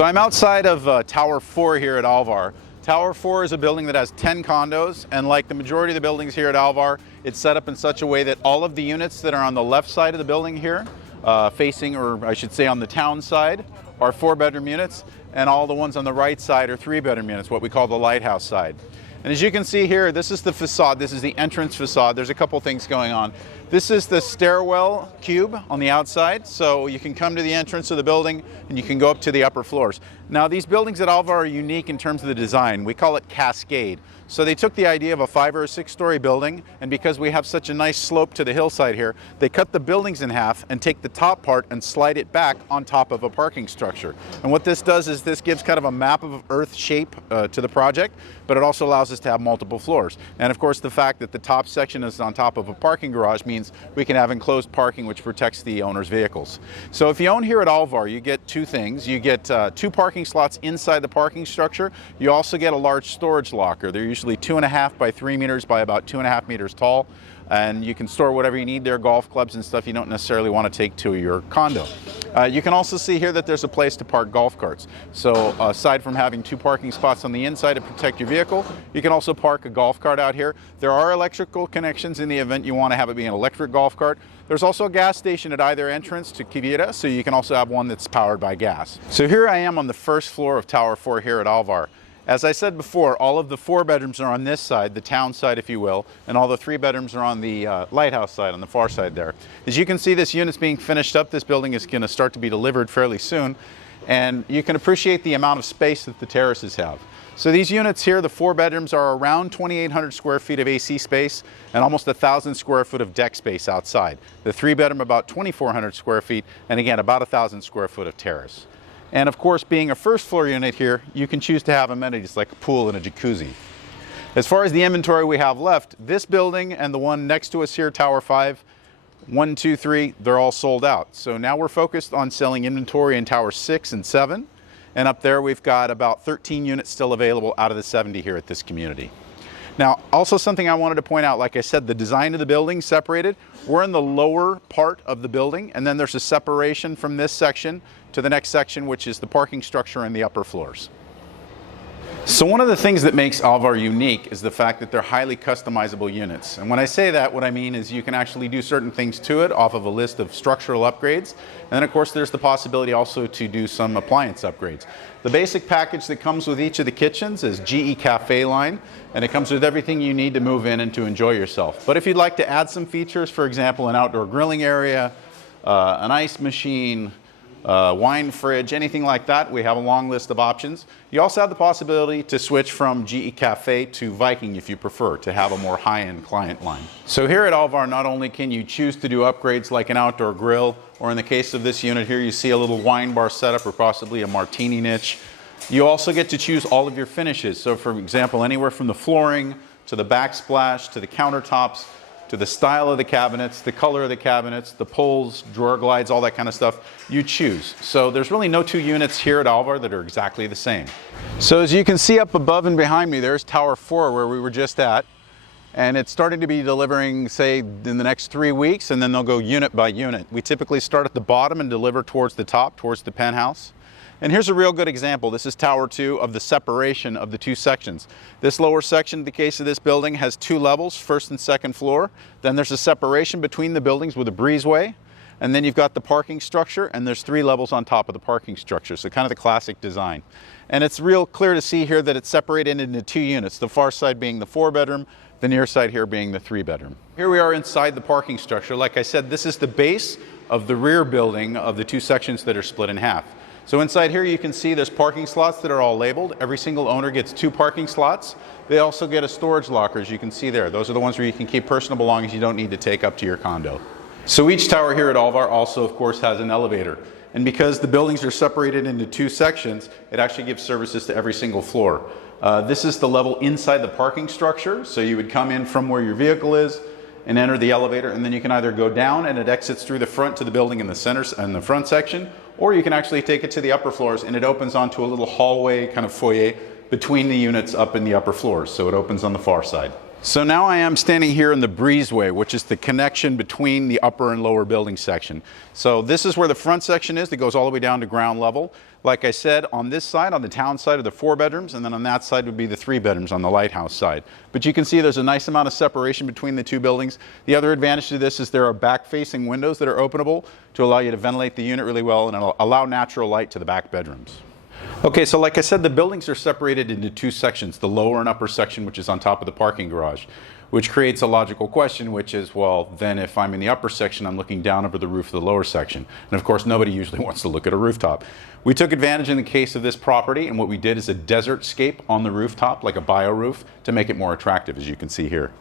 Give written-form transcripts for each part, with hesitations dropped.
So I'm outside of Tower 4 here at Alvar. Tower 4 is a building that has 10 condos, and like the majority of the buildings here at Alvar, it's set up in such a way that all of the units that are on the left side of the building here, facing, or I should say on the town side, are 4-bedroom units, and all the ones on the right side are 3-bedroom units, what we call the lighthouse side. And as you can see here, this is the facade, this is the entrance facade. There's a couple things going on. This is the stairwell cube on the outside, so you can come to the entrance of the building and you can go up to the upper floors. Now these buildings at Alvar are unique in terms of the design. We call it cascade. So they took the idea of a 5 or 6 story building, and because we have such a nice slope to the hillside here, they cut the buildings in half and take the top part and slide it back on top of a parking structure. And what this does is this gives kind of a map of Earth shape to the project, but it also allows us to have multiple floors. And of course the fact that the top section is on top of a parking garage means we can have enclosed parking which protects the owner's vehicles. So if you own here at Alvar, you get 2 things. You get 2 parking slots inside the parking structure. You also get a large storage locker. They're usually 2.5 by 3 meters by about 2.5 meters tall, and you can store whatever you need there, golf clubs and stuff you don't necessarily want to take to your condo. You can also see here that there's a place to park golf carts. So aside from having 2 parking spots on the inside to protect your vehicle, you can also park a golf cart out here. There are electrical connections in the event you want to have it be an electric golf cart. There's also a gas station at either entrance to Quivira, so you can also have one that's powered by gas. So here I am on the first floor of Tower 4 here at Alvar. As I said before, all of the 4 bedrooms are on this side, the town side if you will, and all the 3 bedrooms are on the lighthouse side, on the far side there. As you can see, this unit's being finished up. This building is going to start to be delivered fairly soon, and you can appreciate the amount of space that the terraces have. So these units here, the 4 bedrooms, are around 2,800 square feet of AC space and almost 1,000 square foot of deck space outside. The 3-bedroom about 2,400 square feet, and again about 1,000 square foot of terrace. And of course, being a first floor unit here, you can choose to have amenities like a pool and a jacuzzi. As far as the inventory we have left, this building and the one next to us here, Tower 5, 1, 2, 3, they're all sold out. So now we're focused on selling inventory in Tower 6 and 7. And up there we've got about 13 units still available out of the 70 here at this community. Now, also something I wanted to point out, like I said, the design of the building separated. We're in the lower part of the building, and then there's a separation from this section to the next section, which is the parking structure and the upper floors. So one of the things that makes Alvar unique is the fact that they're highly customizable units. And when I say that, what I mean is you can actually do certain things to it off of a list of structural upgrades. And then of course there's the possibility also to do some appliance upgrades. The basic package that comes with each of the kitchens is GE Cafe line, and it comes with everything you need to move in and to enjoy yourself. But if you'd like to add some features, for example, an outdoor grilling area, an ice machine, wine fridge, anything like that, we have a long list of options. You also have the possibility to switch from GE Cafe to Viking if you prefer, to have a more high-end client line. So here at Alvar, not only can you choose to do upgrades like an outdoor grill, or in the case of this unit here, you see a little wine bar setup or possibly a martini niche. You also get to choose all of your finishes. So for example, anywhere from the flooring to the backsplash to the countertops, to the style of the cabinets, the color of the cabinets, the pulls, drawer glides, all that kind of stuff, you choose. So there's really no 2 units here at Alvar that are exactly the same. So as you can see up above and behind me, there's Tower 4 where we were just at. And it's starting to be delivering, say, in the next 3 weeks, and then they'll go unit by unit. We typically start at the bottom and deliver towards the top, towards the penthouse. And here's a real good example. This is Tower 2 of the separation of the 2 sections. This lower section, in the case of this building, has 2 levels, 1st and 2nd floor. Then there's a separation between the buildings with a breezeway. And then you've got the parking structure, and there's 3 levels on top of the parking structure. So kind of the classic design. And it's real clear to see here that it's separated into 2 units, the far side being the 4-bedroom, the near side here being the 3-bedroom. Here we are inside the parking structure. Like I said, this is the base of the rear building of the 2 sections that are split in half. So inside here you can see there's parking slots that are all labeled. Every single owner gets 2 parking slots. They also get a storage locker, as you can see there. Those are the ones where you can keep personal belongings you don't need to take up to your condo. So each tower here at Alvar also, of course, has an elevator. And because the buildings are separated into 2 sections, it actually gives services to every single floor. This is the level inside the parking structure. So you would come in from where your vehicle is and enter the elevator, and then you can either go down and it exits through the front to the building in the center and the front section, or you can actually take it to the upper floors and it opens onto a little hallway kind of foyer between the units up in the upper floors. So it opens on the far side. So now I am standing here in the breezeway, which is the connection between the upper and lower building section. So this is where the front section is that goes all the way down to ground level. Like I said, on this side, on the town side, are the 4 bedrooms, and then on that side would be the 3 bedrooms on the lighthouse side. But you can see there's a nice amount of separation between the 2 buildings. The other advantage to this is there are back-facing windows that are openable to allow you to ventilate the unit really well and allow natural light to the back bedrooms. Okay, so like I said, the buildings are separated into 2 sections, the lower and upper section, which is on top of the parking garage, which creates a logical question, which is, well, then if I'm in the upper section, I'm looking down over the roof of the lower section. And of course, nobody usually wants to look at a rooftop. We took advantage in the case of this property, and what we did is a desert scape on the rooftop, like a bio roof, to make it more attractive, as you can see here.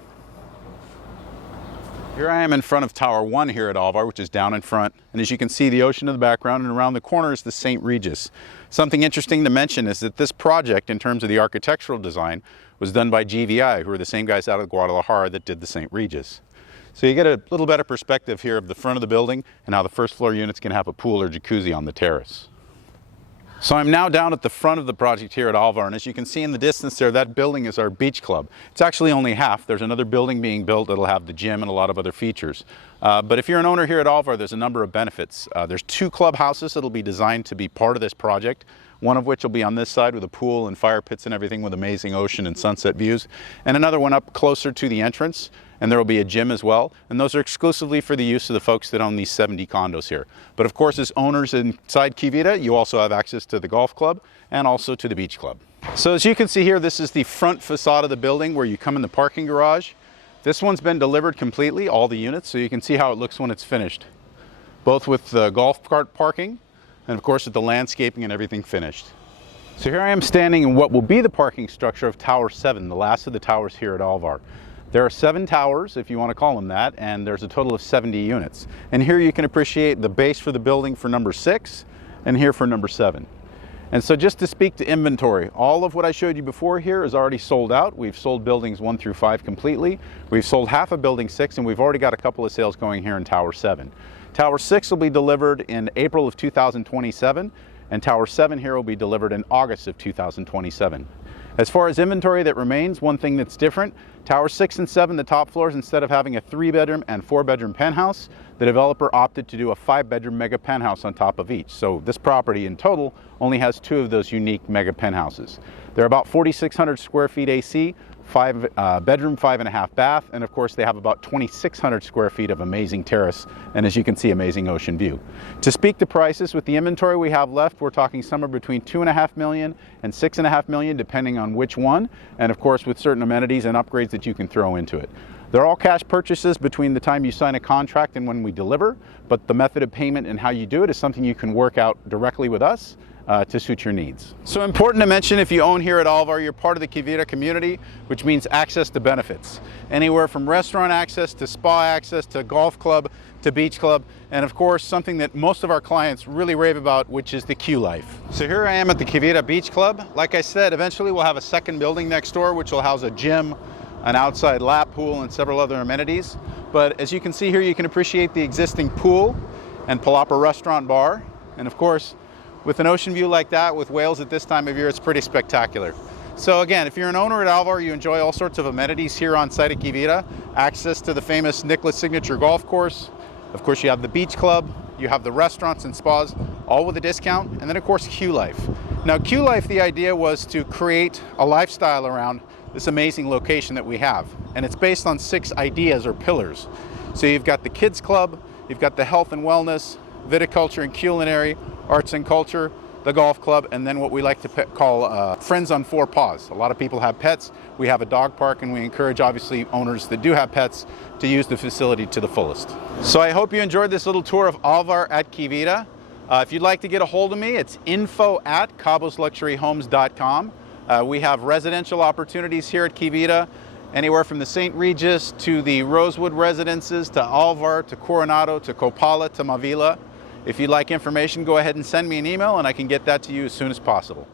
Here I am in front of Tower 1 here at Alvar, which is down in front. And as you can see, the ocean in the background, and around the corner is the St. Regis. Something interesting to mention is that this project, in terms of the architectural design, was done by GVI, who are the same guys out of Guadalajara that did the St. Regis. So you get a little better perspective here of the front of the building and how the first floor units can have a pool or jacuzzi on the terrace. So I'm now down at the front of the project here at Alvar, and as you can see in the distance there, that building is our beach club. It's actually only half. There's another building being built that'll have the gym and a lot of other features. But if you're an owner here at Alvar, there's a number of benefits. There's 2 clubhouses that'll be designed to be part of this project, one of which will be on this side with a pool and fire pits and everything with amazing ocean and sunset views, and another one up closer to the entrance, and there will be a gym as well. And those are exclusively for the use of the folks that own these 70 condos here. But of course, as owners inside Quivira, you also have access to the golf club and also to the beach club. So as you can see here, this is the front facade of the building where you come in the parking garage. This one's been delivered completely, all the units, so you can see how it looks when it's finished. Both with the golf cart parking and of course with the landscaping and everything finished. So here I am standing in what will be the parking structure of Tower 7, the last of the towers here at Alvar. There are 7 towers, if you want to call them that, and there's a total of 70 units. And here you can appreciate the base for the building for number 6 and here for number 7. And so just to speak to inventory, all of what I showed you before here is already sold out. We've sold buildings 1 through 5 completely. We've sold half of building 6, and we've already got a couple of sales going here in Tower 7. Tower 6 will be delivered in April of 2027, and Tower 7 here will be delivered in August of 2027. As far as inventory that remains, one thing that's different, Tower 6 and 7, the top floors, instead of having a 3-bedroom and 4-bedroom penthouse, the developer opted to do a 5-bedroom mega penthouse on top of each. So this property in total only has 2 of those unique mega penthouses. They're about 4,600 square feet AC, 5-bedroom, 5.5 bath, and of course they have about 2,600 square feet of amazing terrace, and as you can see, amazing ocean view. To speak to prices, with the inventory we have left, we're talking somewhere between $2.5 million and $6.5 million, depending on which one, and of course with certain amenities and upgrades that you can throw into it. They're all cash purchases between the time you sign a contract and when we deliver, but the method of payment and how you do it is something you can work out directly with us to suit your needs. So important to mention, if you own here at Alvar, you're part of the Quivira community, which means access to benefits. Anywhere from restaurant access to spa access to golf club to beach club, and of course something that most of our clients really rave about, which is the Q life. So here I am at the Quivira Beach Club. Like I said, eventually we'll have a second building next door, which will house a gym, an outside lap pool, and several other amenities. But as you can see here, you can appreciate the existing pool and Palapa restaurant bar. And of course, with an ocean view like that, with whales at this time of year, it's pretty spectacular. So again, if you're an owner at Alvar, you enjoy all sorts of amenities here on site at Quivira. Access to the famous Nicholas Signature Golf Course. Of course, you have the beach club, you have the restaurants and spas, all with a discount. And then of course, Q Life. Now Q Life, the idea was to create a lifestyle around this amazing location that we have. And it's based on 6 ideas or pillars. So you've got the kids club, you've got the health and wellness, viticulture and culinary, arts and culture, the golf club, and then what we like to call friends on 4 paws. A lot of people have pets. We have a dog park, and we encourage obviously owners that do have pets to use the facility to the fullest. So I hope you enjoyed this little tour of Alvar at Quivira. If you'd like to get a hold of me, it's info@cabosluxuryhomes.com. We have residential opportunities here at Quivira, anywhere from the St. Regis to the Rosewood residences to Alvar to Coronado to Copala to Mavila. If you'd like information, go ahead and send me an email and I can get that to you as soon as possible.